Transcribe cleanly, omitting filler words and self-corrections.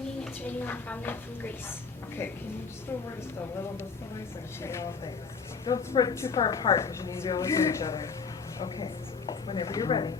singing It's Raining on Prom Night from Greece. Okay, can you just go over just a little this way so I can see all things? Don't spread too far apart because you need to be able to hear each other. Okay, whenever you're ready.